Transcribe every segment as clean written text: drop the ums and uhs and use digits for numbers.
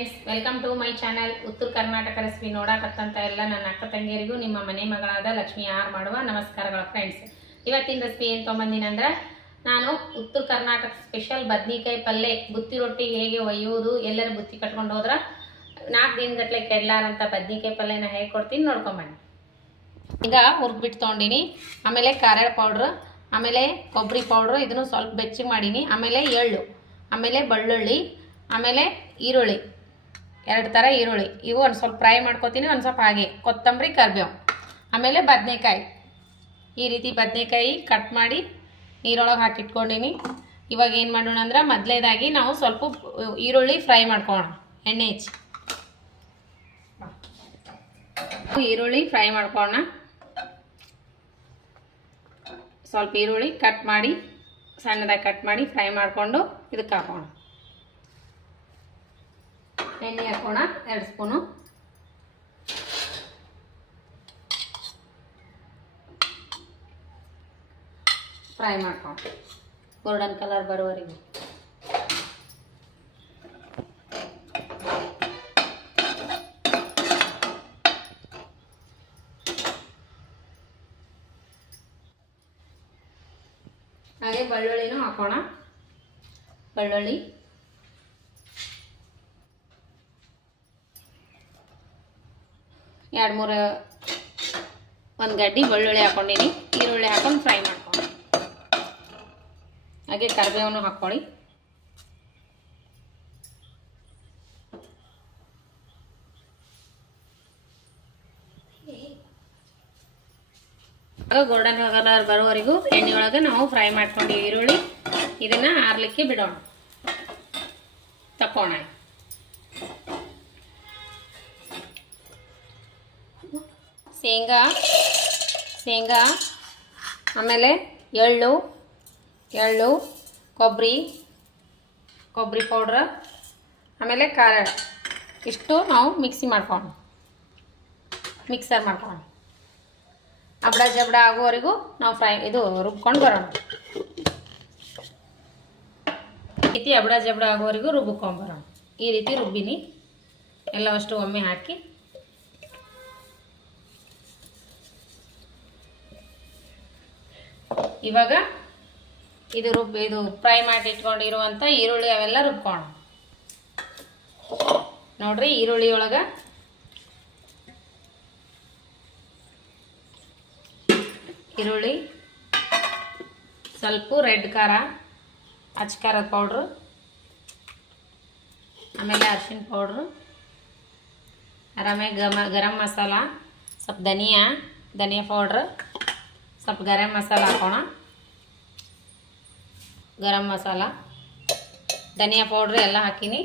Friends, welcome to my channel. ಉತ್ತರ Karnataka recipe ನೋಡಕತ್ತಂತ ಎಲ್ಲ ನನ್ನ ಅಕ್ಕ ತಂಗಿಯರಿಗೂ ನಿಮ್ಮ ಮನೆ ಮಗಳಾದ ಲಕ್ಷ್ಮಿ ಆರ್ ಮಾಡುವ ನಮಸ್ಕಾರಗಳು. ಫ್ರೆಂಡ್ಸ್, ಇವತ್ತಿನ ರೆಸಿಪಿ ಏನು ತೊಗೊಂಬಂದಿನಂದ್ರೆ, ನಾನು ಉತ್ತರ ಕರ್ನಾಟಕ ಸ್ಪೆಷಲ್ ಬದ್ನಿಕಾಯಿ ಪಲ್ಯ, ಬುತ್ತಿ ರೊಟ್ಟಿ ಹೇಗೆ ಒಯ್ಯುವುದು, ಎಲ್ಲರೂ ಬುತ್ತಿ ಕಟ್ಕೊಂಡು ಹೋದ್ರೆ 4 ದಿನಗಟ್ಟಲೆ ಕೆಡ್ಲಾರಂಥ ಬದ್ನಿಕಾಯಿ ಪಲ್ಯನ ಹೇಗೆ ಕೊಡ್ತೀನಿ ನೋಡ್ಕೊಂಬನ್ನಿ. ಈಗ ಹುರ್ಬಿಟ್ಟು ತೊಗೊಂಡಿನಿ. ಆಮೇಲೆ ಖಾರ ಪೌಡ್ರು, ಆಮೇಲೆ ಕೊಬ್ಬರಿ ಪೌಡ್ರು, ಇದನ್ನು ಸ್ವಲ್ಪ ಬೆಚ್ಚಗೆ ಮಾಡೀನಿ. ಆಮೇಲೆ ಎಳ್ಳು, ಆಮೇಲೆ ಬೆಳ್ಳುಳ್ಳಿ, ಆಮೇಲೆ ಈರುಳ್ಳಿ, 2 ಥರ ಈರುಳ್ಳಿ, ಇವು ಒಂದು ಸ್ವಲ್ಪ ಫ್ರೈ ಮಾಡ್ಕೊತೀನಿ, ಒಂದು ಸ್ವಲ್ಪ ಹಾಗೆ ಕೊತ್ತಂಬರಿ, ಕರಿಬೇವು, ಆಮೇಲೆ ಬದನೆಕಾಯಿ. ಈ ರೀತಿ ಬದನೆಕಾಯಿ ಕಟ್ ಮಾಡಿ ನೀರೊಳಗೆ ಹಾಕಿಟ್ಕೊಂಡಿನಿ. ಇವಾಗ ಏನು ಮಾಡೋಣ ಅಂದ್ರೆ, ಮೊದಲೇದಾಗಿ ನಾವು ಸ್ವಲ್ಪ ಈರುಳ್ಳಿ ಫ್ರೈ ಮಾಡ್ಕೊಳ್ಳೋಣ. ಎಣ್ಣೆ ಹಚ್ಚಿ ಈರುಳ್ಳಿ ಫ್ರೈ ಮಾಡ್ಕೊಳ್ಳೋಣ. ಸ್ವಲ್ಪ ಈರುಳ್ಳಿ ಕಟ್ ಮಾಡಿ ಸಣ್ಣದಾಗಿ ಕಟ್ ಮಾಡಿ ಫ್ರೈ ಮಾಡಿಕೊಂಡು ಇದಕ್ಕೆ ಹಾಕೋಣ. ಎಣ್ಣೆ ಹಾಕೋಣ, 2 ಸ್ಪೂನು. ಫ್ರೈ ಮಾಡ್ಕೊಂಡು ಗೋಲ್ಡನ್ ಕಲರ್ ಬರುವವರೆಗೂ. ಹಾಗೆ ಬೆಳ್ಳುಳ್ಳಿನೂ ಹಾಕೋಣ. ಬೆಳ್ಳುಳ್ಳಿ, ಒಂದು ಗಡ್ಡಿ ಬೆಳ್ಳುಳ್ಳಿ ಹಾಕೊಂಡಿನಿ. ಈರುಳ್ಳಿ ಹಾಕೊಂಡು ಫ್ರೈ ಮಾಡ್ಕೊಂಡು, ಹಾಗೆ ಕರಿಬೇವನ್ನು ಹಾಕ್ಕೊಳ್ಳಿ. ಗೋಲ್ಡನ್ ಕಲರ್ ಬರೋವರೆಗೂ ಎಣ್ಣೆಯೊಳಗೆ ನಾವು ಫ್ರೈ ಮಾಡ್ಕೊಂಡು ಈರುಳ್ಳಿ ಇದನ್ನ ಆರ್ಲಿಕ್ಕೆ ಬಿಡೋಣ. ತಕ್ಕೋಣ. ಶೇಂಗಾ, ಆಮೇಲೆ ಎಳ್ಳು, ಕೊಬ್ಬರಿ ಪೌಡ್ರ್, ಆಮೇಲೆ ಖಾರ, ಇಷ್ಟು ನಾವು ಮಿಕ್ಸರ್ ಮಾಡ್ಕೊಂಡು ಅಬ್ಡ ಜಬ್ಡ ಆಗೋವರೆಗೂ ನಾವು ರುಬ್ಕೊಂಡು ಬರೋಣ. ಈ ರೀತಿ ಅಬ್ಡ ಜಬ್ಡ ಆಗೋವರೆಗೂ ರುಬ್ಕೊಂಬರೋಣ. ಈ ರೀತಿ ರುಬ್ಬಿನಿ ಎಲ್ಲವಷ್ಟು ಒಮ್ಮೆ ಹಾಕಿ. ಇವಾಗ ಇದು ಫ್ರೈ ಮಾಡಿ ಇಟ್ಕೊಂಡಿರುವಂಥ ಈರುಳ್ಳಿ ಅವೆಲ್ಲ ರುಬ್ಕೋಣ. ನೋಡ್ರಿ, ಈರುಳ್ಳಿ ಒಳಗೆ ಈರುಳ್ಳಿ, ಸ್ವಲ್ಪ ರೆಡ್ ಖಾರ, ಅಚ್ಚ ಖಾರದ ಪೌಡ್ರು, ಆಮೇಲೆ ಅರಿಶಿನ ಪೌಡ್ರು, ಆಮೇಲೆ ಗರಂ ಮಸಾಲ, ಸ್ವಲ್ಪ ಧನಿಯಾ ಪೌಡ್ರ್, ಸ್ವಲ್ಪ ಗರಂ ಮಸಾಲ ಹಾಕೋಣ. ಗರಂ ಮಸಾಲ, ಧನಿಯಾ ಪೌಡ್ರ್ ಎಲ್ಲ ಹಾಕಿನಿ.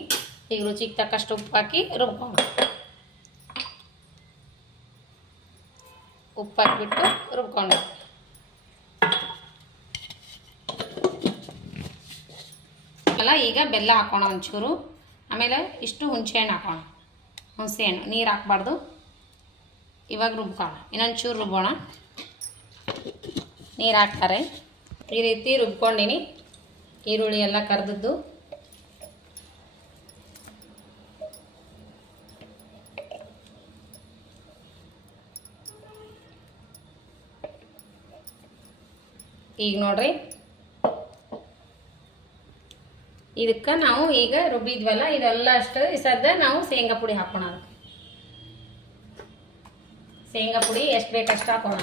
ಈಗ ರುಚಿಗೆ ತಕ್ಕಷ್ಟು ಉಪ್ಪು ಹಾಕಿ ರುಬ್ಕೋಣ. ಉಪ್ಪು ಹಾಕಿಬಿಟ್ಟು ರುಬ್ಕೊಂಡು ಅಲ್ಲ. ಈಗ ಬೆಲ್ಲ ಹಾಕೋಣ ಒಂಚೂರು. ಆಮೇಲೆ ಇಷ್ಟು ಹುಣಸೆಹಣ್ಣು ಹಾಕೋಣ. ಹುಣಸೆಹಣ್ಣು, ನೀರು ಹಾಕ್ಬಾರ್ದು. ಇವಾಗ ರುಬ್ಕೋಣ. ಇನ್ನೊಂದು ಚೂರು ರುಬ್ಬೋಣ. ನೀರು ಹಾಕ್ತಾರೆ. ಈ ರೀತಿ ರುಬ್ಕೊಂಡಿನಿ. ಈರುಳ್ಳಿ ಎಲ್ಲ ಕರೆದದ್ದು. ಈಗ ನೋಡ್ರಿ, ಇದಕ್ಕೆ ನಾವು ಈಗ ರುಬ್ಬಿದ್ವಲ್ಲ ಇದೆಲ್ಲ ಅಷ್ಟು ಸದ್ದ ನಾವು ಶೇಂಗಾ ಪುಡಿ ಹಾಕೋಣ. ಅದಕ್ಕೆ ಶೇಂಗಾ ಪುಡಿ ಎಷ್ಟು ಬೇಕಷ್ಟು ಹಾಕೋಣ.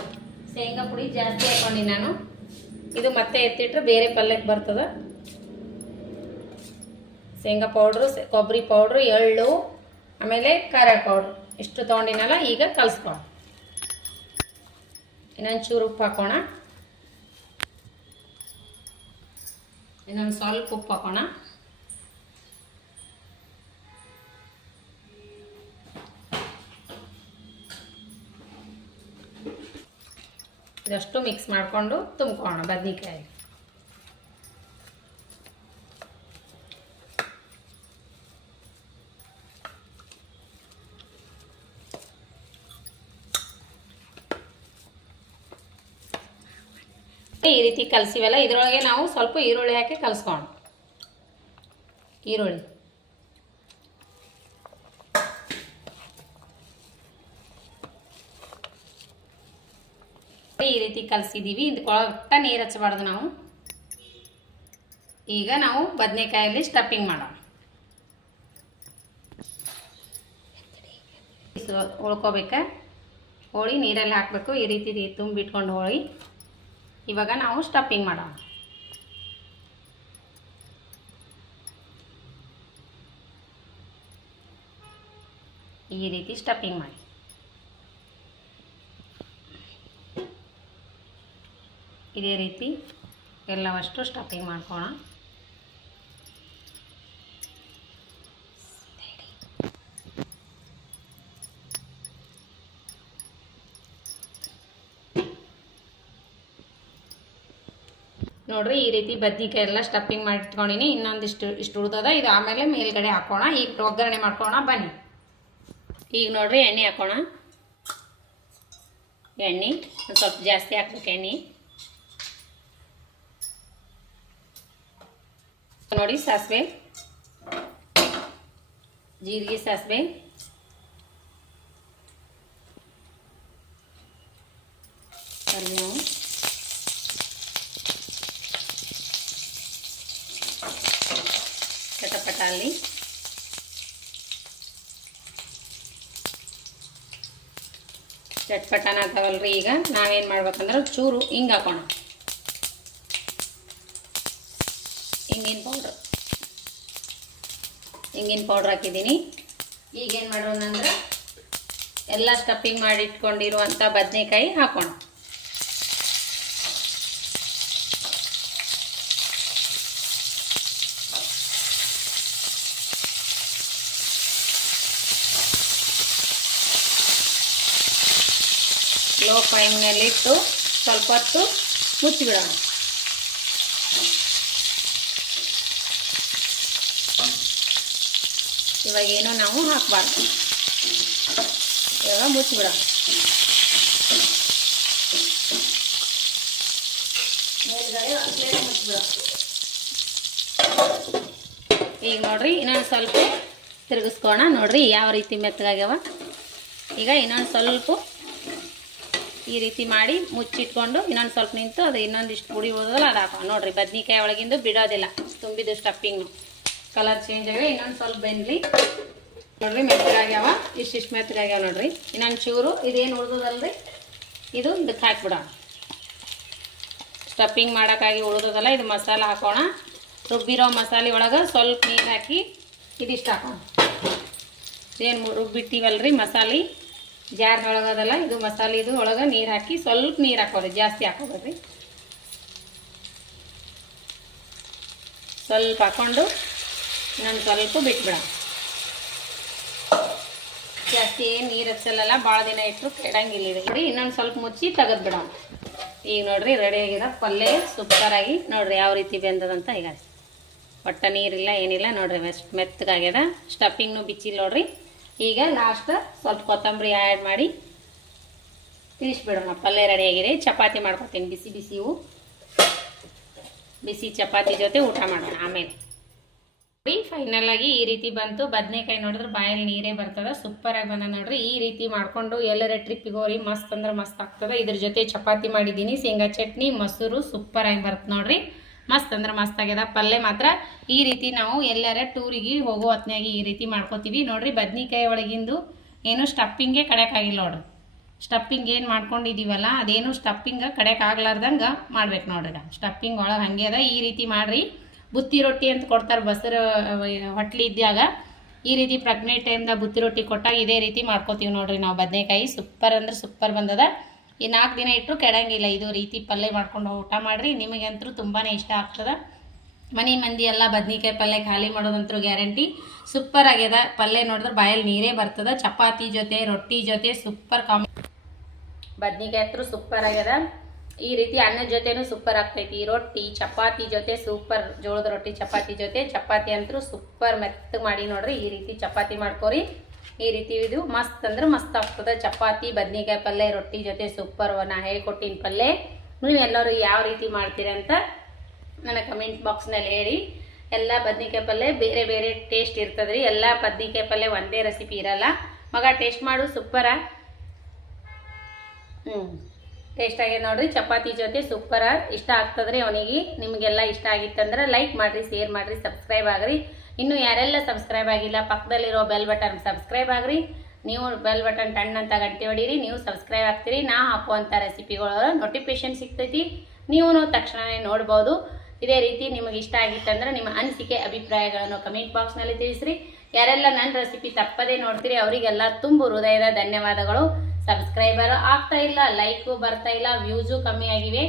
ಶೇಂಗಾ ಪುಡಿ ಜಾಸ್ತಿ ಹಾಕೊಂಡು ನಾನು ಇದು ಮತ್ತೆ ಎತ್ತಿಟ್ರೆ ಬೇರೆ ಪಲ್ಯಕ್ಕೆ ಬರ್ತದೆ. ಶೇಂಗಾ ಪೌಡ್ರು, ಕೊಬ್ಬರಿ ಪೌಡ್ರು, ಎಳ್ಳು, ಆಮೇಲೆ ಖಾರ ಪೌಡ್ರು ಇಷ್ಟು ತೊಗೊಂಡಿನಲ್ಲ. ಈಗ ಕಲಿಸ್ಕೋಣ. ಇನ್ನೊಂದು ಚೂರು ಉಪ್ಪು ಹಾಕೋಣ. ಇನ್ನೊಂದು ಸ್ವಲ್ಪ ಉಪ್ಪು ಹಾಕೋಣ. ಇದಷ್ಟು ಮಿಕ್ಸ್ ಮಾಡಿಕೊಂಡು ತುಂಬ್ಕೋಣ ಬದ್ನಿಕಾಯಿ. ಈ ರೀತಿ ಕಲಸಿವಲ್ಲ, ಇದರೊಳಗೆ ನಾವು ಸ್ವಲ್ಪ ಈರುಳ್ಳಿ ಹಾಕಿ ಕಲಸ್ಕೋಣ. ಈರುಳ್ಳಿ ಈ ರೀತಿ ಕಲಸಿದ್ದೀವಿ. ಇದಕ್ಕೊಳಗ ನೀರು ಹಚ್ಚಬಾರ್ದು ನಾವು. ಈಗ ನಾವು ಬದನೆಕಾಯಲ್ಲಿ ಸ್ಟಫಿಂಗ್ ಮಾಡೋಣ. ಉಳ್ಕೋಬೇಕ ಹೋಳಿ ನೀರಲ್ಲಿ ಹಾಕಬೇಕು. ಈ ರೀತಿ ತುಂಬಿಟ್ಕೊಂಡು ಹೋಳಿ ಇವಾಗ ನಾವು ಸ್ಟಫಿಂಗ್ ಮಾಡೋಣ. ಈ ರೀತಿ ಸ್ಟಫಿಂಗ್ ಮಾಡಿ. ಇದೇ ರೀತಿ ಎಲ್ಲವಷ್ಟು ಸ್ಟಫಿಂಗ್ ಮಾಡ್ಕೋಣ. ನೋಡ್ರಿ ಈ ರೀತಿ ಬದ್ನಿಕಾಯಿ ಎಲ್ಲ ಸ್ಟಫಿಂಗ್ ಮಾಡಿ ಇಟ್ಕೊಂಡಿನಿ. ಇಷ್ಟು ಉಳ್ದದ. ಇದು ಆಮೇಲೆ ಮೇಲ್ಗಡೆ ಹಾಕೋಣ. ಈಗ ಒಗ್ಗರಣೆ ಮಾಡ್ಕೋಣ ಬನ್ನಿ. ಈಗ ನೋಡ್ರಿ ಎಣ್ಣೆ ಹಾಕೋಣ. ಎಣ್ಣೆ ಒಂದು ಸ್ವಲ್ಪ ಜಾಸ್ತಿ ಹಾಕ್ಬೇಕು. ಎಣ್ಣೆ ನೋಡಿ. ಸಾಸಿವೆ, ಜೀರಿಗೆ, ಸಾಸಿವೆ, ಕರಿಬೇವು, ಚಟಪಟಾಲಿ, ಚಟ್ಪಟನ ಆಗ್ತಾವಲ್ರಿ. ಈಗ ನಾವೇನು ಮಾಡ್ಬೇಕಂದ್ರೆ ಚೂರು ಹಿಂಗೆ ಹಾಕೋಣ. ಹಿಂಗಿನ ಪೌಡ್ರ್ ಹಾಕಿದ್ದೀನಿ. ಈಗೇನು ಮಾಡೋಣ ಅಂದ್ರೆ ಎಲ್ಲ ಸ್ಟಫಿಂಗ್ ಮಾಡಿ ಇಟ್ಕೊಂಡಿರುವಂಥ ಬದನೆಕಾಯಿ ಹಾಕೋಣ. ಲೋ ಫ್ಲೇಮ್ನಲ್ಲಿಟ್ಟು ಸ್ವಲ್ಪ ಹೊತ್ತು ಮುಚ್ಚಿಬಿಡೋಣ. ಇವಾಗೇನೋ ನಾವು ಹಾಕಬಾರ್ದು. ಇವಾಗ ಮುಚ್ಚಿಬಿಡೋಣ. ಮೇಲ್ಗಡೆ ಮುಚ್ಚಿಬಿಡೋಣ. ಈಗ ನೋಡ್ರಿ ಇನ್ನೊಂದು ಸ್ವಲ್ಪ ತಿರುಗಿಸ್ಕೋಣ. ನೋಡ್ರಿ ಯಾವ ರೀತಿ ಮೆತ್ತಗಾಗ್ಯಾವ. ಈಗ ಇನ್ನೊಂದು ಸ್ವಲ್ಪ ಈ ರೀತಿ ಮಾಡಿ ಮುಚ್ಚಿಟ್ಕೊಂಡು ಇನ್ನೊಂದು ಸ್ವಲ್ಪ ನಿಂತು ಅದು ಇನ್ನೊಂದಿಷ್ಟು ಪುಡಿ ಉಳಿದಲ್ಲ ಅದು ಹಾಕೋಣ. ನೋಡ್ರಿ ಬದ್ನಿಕಾಯಿ ಒಳಗಿಂದು ಬಿಡೋದಿಲ್ಲ. ತುಂಬಿದ್ದು ಸ್ಟಫಿಂಗು ಕಲರ್ ಚೇಂಜ್ ಆಗಿ ಇನ್ನೊಂದು ಸ್ವಲ್ಪ ಬೆಂದ್ಲಿ. ನೋಡ್ರಿ ಮೆತ್ತಗಾಗ್ಯಾವ. ಇಷ್ಟಿಷ್ಟು ಮೆತ್ತಗಾಗ್ಯಾವ ನೋಡ್ರಿ. ಇನ್ನೊಂದು ಚೂರು ಇದೇನು ಉಳ್ದದಲ್ರಿ ಇದು ಇದಕ್ಕೆ ಹಾಕ್ಬಿಡೋಣ. ಸ್ಟಫಿಂಗ್ ಮಾಡೋಕ್ಕಾಗಿ ಉಳ್ದದಲ್ಲ ಇದು ಮಸಾಲೆ ಹಾಕೋಣ. ರುಬ್ಬಿರೋ ಮಸಾಲೆ ಒಳಗೆ ಸ್ವಲ್ಪ ನೀರು ಹಾಕಿ ಇದಿಷ್ಟು ಹಾಕೋಣ. ಏನು ರುಬ್ಬಿಟ್ಟಿವಲ್ರಿ ಮಸಾಲೆ ಜಾರ್ನೊಳಗದಲ್ಲ ಇದು ಮಸಾಲೆ. ಇದು ಒಳಗೆ ನೀರು ಹಾಕಿ ಸ್ವಲ್ಪ ನೀರು ಹಾಕೋರಿ. ಜಾಸ್ತಿ ಹಾಕೋಬೇಡ್ರಿ. ಸ್ವಲ್ಪ ಹಾಕ್ಕೊಂಡು ಇನ್ನೊಂದು ಸ್ವಲ್ಪ ಬಿಟ್ಬಿಡ. ಜಾಸ್ತಿ ಏನು ನೀರು ಹಚ್ಚಲ್ಲ. ಭಾಳ ದಿನ ಇಟ್ಟರು ಕೆಡಂಗಿಲ್ಲ. ನೋಡಿ ಇನ್ನೊಂದು ಸ್ವಲ್ಪ ಮುಚ್ಚಿ ತೆಗೆದ್ಬಿಡ. ಈಗ ನೋಡ್ರಿ ರೆಡಿ ಆಗಿರೋ ಪಲ್ಯ ಸೂಪರಾಗಿ ನೋಡ್ರಿ ಯಾವ ರೀತಿ ಬೆಂದದಂತ. ಈಗ ಒಟ್ಟ ನೀರಿಲ್ಲ ಏನಿಲ್ಲ ನೋಡ್ರಿ. ಮೆತ್ತಗಾಗ್ಯದ. ಸ್ಟಫಿಂಗ್ನು ಬಿಚ್ಚಿಲ್ಲ ನೋಡ್ರಿ. ಈಗ ಲಾಸ್ಟ್ ಸ್ವಲ್ಪ ಕೊತ್ತಂಬರಿ ಆ್ಯಡ್ ಮಾಡಿ ತಿನ್ನಿಸ್ಬಿಡೋಣ. ಪಲ್ಯ ರೆಡಿಯಾಗಿದೆ. ಚಪಾತಿ ಮಾಡ್ಕೊತೀನಿ. ಬಿಸಿ ಬಿಸಿವು ಬಿಸಿ ಚಪಾತಿ ಜೊತೆ ಊಟ ಮಾಡೋಣ ಆಮೇಲೆ. ಫೈನಲ್ ಆಗಿ ಈ ರೀತಿ ಬಂತು. ಬದನೆಕಾಯಿ ನೋಡಿದ್ರೆ ಬಾಯಲ್ಲಿ ನೀರೇ ಬರ್ತದ. ಸೂಪರಾಗಿ ಬಂದ ನೋಡ್ರಿ. ಈ ರೀತಿ ಮಾಡ್ಕೊಂಡು ಎಲ್ಲರ ಟ್ರಿಪ್ಪಿಗೆ ಹೋಗಿ ಮಸ್ತ್ ಅಂದ್ರೆ ಮಸ್ತ್ ಆಗ್ತದೆ. ಇದ್ರ ಜೊತೆ ಚಪಾತಿ ಮಾಡಿದ್ದೀನಿ. ಶೇಂಗಾ ಚಟ್ನಿ, ಮೊಸರು ಸೂಪರಾಗಿ ಬರುತ್ತೆ ನೋಡ್ರಿ. ಮಸ್ತ್ ಅಂದ್ರೆ ಮಸ್ತ್ ಆಗ್ಯದ. ಪಲ್ಯ ಮಾತ್ರ ಈ ರೀತಿ ನಾವು ಎಲ್ಲರ ಟೂರಿಗೆ ಹೋಗೋ ಹೊತ್ನಾಗಿ ಈ ರೀತಿ ಮಾಡ್ಕೋತೀವಿ ನೋಡ್ರಿ. ಬದ್ನಿಕಾಯಿ ಒಳಗಿಂದು ಏನು ಸ್ಟಫಿಂಗೇ ಕಡೆಕಾಗಿಲ್ಲ ನೋಡ್ರಿ. ಸ್ಟಫಿಂಗ್ ಏನು ಮಾಡ್ಕೊಂಡಿದ್ದೀವಲ್ಲ ಅದೇನು ಸ್ಟಫಿಂಗ್ ಕಡೆಕಾಗ್ಲಾರ್ದಂಗೆ ಮಾಡ್ಬೇಕು ನೋಡ್ರಿ. ಸ್ಟಫಿಂಗ್ ಒಳಗೆ ಹಂಗೆ ಅದ. ಈ ರೀತಿ ಮಾಡ್ರಿ. ಬುತ್ತಿ ರೊಟ್ಟಿ ಅಂತ ಕೊಡ್ತಾರೆ ಬಸ್ರ ಹೊಟ್ಲಿ ಇದ್ದಾಗ. ಈ ರೀತಿ ಪ್ರೆಗ್ನೆಂಟ್ ಟೈಮ್ದಾಗ ಬುತ್ತಿ ರೊಟ್ಟಿ ಕೊಟ್ಟಾಗ ಇದೇ ರೀತಿ ಮಾಡ್ಕೋತೀವಿ ನೋಡ್ರಿ ನಾವು. ಬದನೆಕಾಯಿ ಸೂಪರ್ ಅಂದ್ರೆ ಸೂಪರ್ ಬಂದದ. ಈ 4 ದಿನ ಇಟ್ಟರು ಕೆಡಂಗಿಲ್ಲ. ಇದು ರೀತಿ ಪಲ್ಯ ಮಾಡ್ಕೊಂಡು ಊಟ ಮಾಡಿರಿ. ನಿಮಗಂತೂ ತುಂಬಾ ಇಷ್ಟ ಆಗ್ತದೆ. ಮನೆ ಮಂದಿ ಎಲ್ಲ ಬದ್ನಿಕಾಯಿ ಪಲ್ಯ ಖಾಲಿ ಮಾಡೋದಂತೂ ಗ್ಯಾರಂಟಿ. ಸೂಪರ್ ಆಗ್ಯದ. ಪಲ್ಯ ನೋಡಿದ್ರೆ ಬಾಯಲ್ಲಿ ನೀರೇ ಬರ್ತದೆ. ಚಪಾತಿ ಜೊತೆ ರೊಟ್ಟಿ ಜೊತೆ ಸೂಪರ್ ಬದ್ನಿಕಾಯಿ ಅಂತೂ ಸೂಪರ್ ಆಗ್ಯದ. ಈ ರೀತಿ ಅನ್ನದ ಜೊತೆನೂ ಸೂಪರ್ ಆಗ್ತೈತಿ. ರೊಟ್ಟಿ ಚಪಾತಿ ಜೊತೆ ಸೂಪರ್. ಜೋಳದ ರೊಟ್ಟಿ ಚಪಾತಿ ಜೊತೆ. ಚಪಾತಿ ಅಂತೂ ಸೂಪರ್ ಮೆತ್ತಗೆ ಮಾಡಿ ನೋಡ್ರಿ. ಈ ರೀತಿ ಚಪಾತಿ ಮಾಡ್ಕೋರಿ. ಈ ರೀತಿ ಇದು ಮಸ್ತ್ ಅಂದ್ರೆ ಮಸ್ತ್ ಆಗ್ತದೆ. ಚಪಾತಿ ಬದ್ನಿಕಾಯಿ ಪಲ್ಯ ರೊಟ್ಟಿ ಜೊತೆ ಸೂಪರ್. ನಾ ಹೇಳ್ಕೊಟ್ಟಿನ ಪಲ್ಯ ನೀವು ಎಲ್ಲರೂ ಯಾವ ರೀತಿ ಮಾಡ್ತೀರಿ ಅಂತ ನನ್ನ ಕಮೆಂಟ್ ಬಾಕ್ಸ್ನಲ್ಲಿ ಹೇಳಿ. ಎಲ್ಲ ಬದ್ನಿಕಾಯಿ ಪಲ್ಯ ಬೇರೆ ಬೇರೆ ಟೇಸ್ಟ್ ಇರ್ತದ್ರಿ. ಎಲ್ಲ ಬದ್ನಿಕಾಯಿ ಪಲ್ಯ ಒಂದೇ ರೆಸಿಪಿ ಇರಲ್ಲ. ಮಗ ಟೇಸ್ಟ್ ಮಾಡು ಸೂಪರ. ಟೇಸ್ಟ್ ಆಗಿದೆ ನೋಡ್ರಿ. ಚಪಾತಿ ಜೊತೆ ಸೂಪರ್ ಇಷ್ಟ ಆಗ್ತದ್ರಿ ಅವನಿಗೆ. ನಿಮಗೆಲ್ಲ ಇಷ್ಟ ಆಗಿತ್ತಂದ್ರೆ ಲೈಕ್ ಮಾಡಿರಿ, ಶೇರ್ ಮಾಡಿರಿ, ಸಬ್ಸ್ಕ್ರೈಬ್ ಆಗ್ರಿ. ಇನ್ನು ಯಾರೆಲ್ಲ ಸಬ್ಸ್ಕ್ರೈಬ್ ಆಗಿಲ್ಲ ಪಕ್ಕದಲ್ಲಿರೋ ಬೆಲ್ ಬಟನ್ ಸಬ್ಸ್ಕ್ರೈಬ್ ಆಗ್ರಿ. ನೀವು ಬೆಲ್ ಬಟನ್ ಟಣ್ ಅಂತ ಗಂಟೆ ಹೊಡೀರಿ. ನೀವು ಸಬ್ಸ್ಕ್ರೈಬ್ ಆಗ್ತೀರಿ. ನಾ ಹಾಕುವಂಥ ರೆಸಿಪಿಗಳ ನೋಟಿಫಿಕೇಶನ್ ಸಿಗ್ತೈತಿ, ನೀವು ತಕ್ಷಣವೇ ನೋಡ್ಬೋದು. ಇದೇ ರೀತಿ ನಿಮಗೆ ಇಷ್ಟ ಆಗಿತ್ತಂದ್ರೆ ನಿಮ್ಮ ಅನಿಸಿಕೆ ಅಭಿಪ್ರಾಯಗಳನ್ನು ಕಮೆಂಟ್ ಬಾಕ್ಸ್ನಲ್ಲಿ ತಿಳಿಸ್ರಿ. ಯಾರೆಲ್ಲ ನನ್ನ ರೆಸಿಪಿ ತಪ್ಪದೇ ನೋಡ್ತೀರಿ ಅವರಿಗೆಲ್ಲ ತುಂಬು ಹೃದಯದ ಧನ್ಯವಾದಗಳು. ಸಬ್ಸ್ಕ್ರೈಬರ್ ಆಗ್ತಾ ಇಲ್ಲ, ಲೈಕು ಬರ್ತಾ ಇಲ್ಲ, ವ್ಯೂಸು ಕಮ್ಮಿ ಆಗಿವೆ.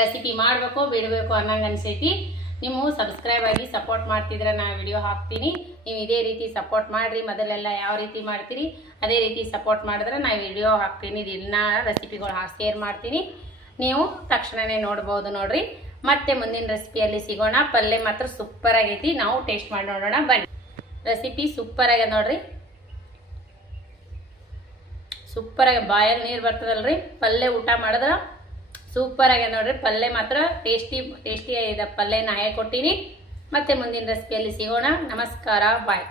ರೆಸಿಪಿ ಮಾಡಬೇಕು ಬಿಡಬೇಕು ಅನ್ನಂಗೆ ಅನಿಸೈತಿ. ನೀವು ಸಬ್ಸ್ಕ್ರೈಬ್ ಆಗಿ ಸಪೋರ್ಟ್ ಮಾಡ್ತಿದ್ರೆ ನಾ ವಿಡಿಯೋ ಹಾಕ್ತೀನಿ. ನೀವು ಇದೇ ರೀತಿ ಸಪೋರ್ಟ್ ಮಾಡಿರಿ. ಮೊದಲೆಲ್ಲ ಯಾವ ರೀತಿ ಮಾಡ್ತೀರಿ ಅದೇ ರೀತಿ ಸಪೋರ್ಟ್ ಮಾಡಿದ್ರೆ ನಾ ವಿಡಿಯೋ ಹಾಕ್ತೀನಿ. ದಿನ ರೆಸಿಪಿಗಳು ಶೇರ್ ಮಾಡ್ತೀನಿ, ನೀವು ತಕ್ಷಣವೇ ನೋಡ್ಬೋದು ನೋಡ್ರಿ. ಮತ್ತೆ ಮುಂದಿನ ರೆಸಿಪಿಯಲ್ಲಿ ಸಿಗೋಣ. ಪಲ್ಯ ಮಾತ್ರ ಸೂಪರ್ ಆಗೈತಿ, ನಾವು ಟೇಸ್ಟ್ ಮಾಡಿ ನೋಡೋಣ ಬನ್ನಿ. ರೆಸಿಪಿ ಸೂಪರ್ ಆಗ್ಯದ ನೋಡ್ರಿ, ಸೂಪರ್ ಆಗಿ ಬಾಯಲ್ಲಿ ನೀರು ಬರ್ತದಲ್ರಿ. ಪಲ್ಯ ಊಟ ಮಾಡಿದ್ರೆ ಸೂಪರ್ ಆಗ್ಯದ ನೋಡ್ರಿ. ಪಲ್ಯ ಮಾತ್ರ ಟೇಸ್ಟಿ ಆಗಿದೆ. ಪಲ್ಯ ನಾ ಹೇಳ್ಕೊಟ್ಟಿನಿ. ಮತ್ತೆ ಮುಂದಿನ ರೆಸಿಪಿಯಲ್ಲಿ ಸಿಗೋಣ. ನಮಸ್ಕಾರ, ಬಾಯ್.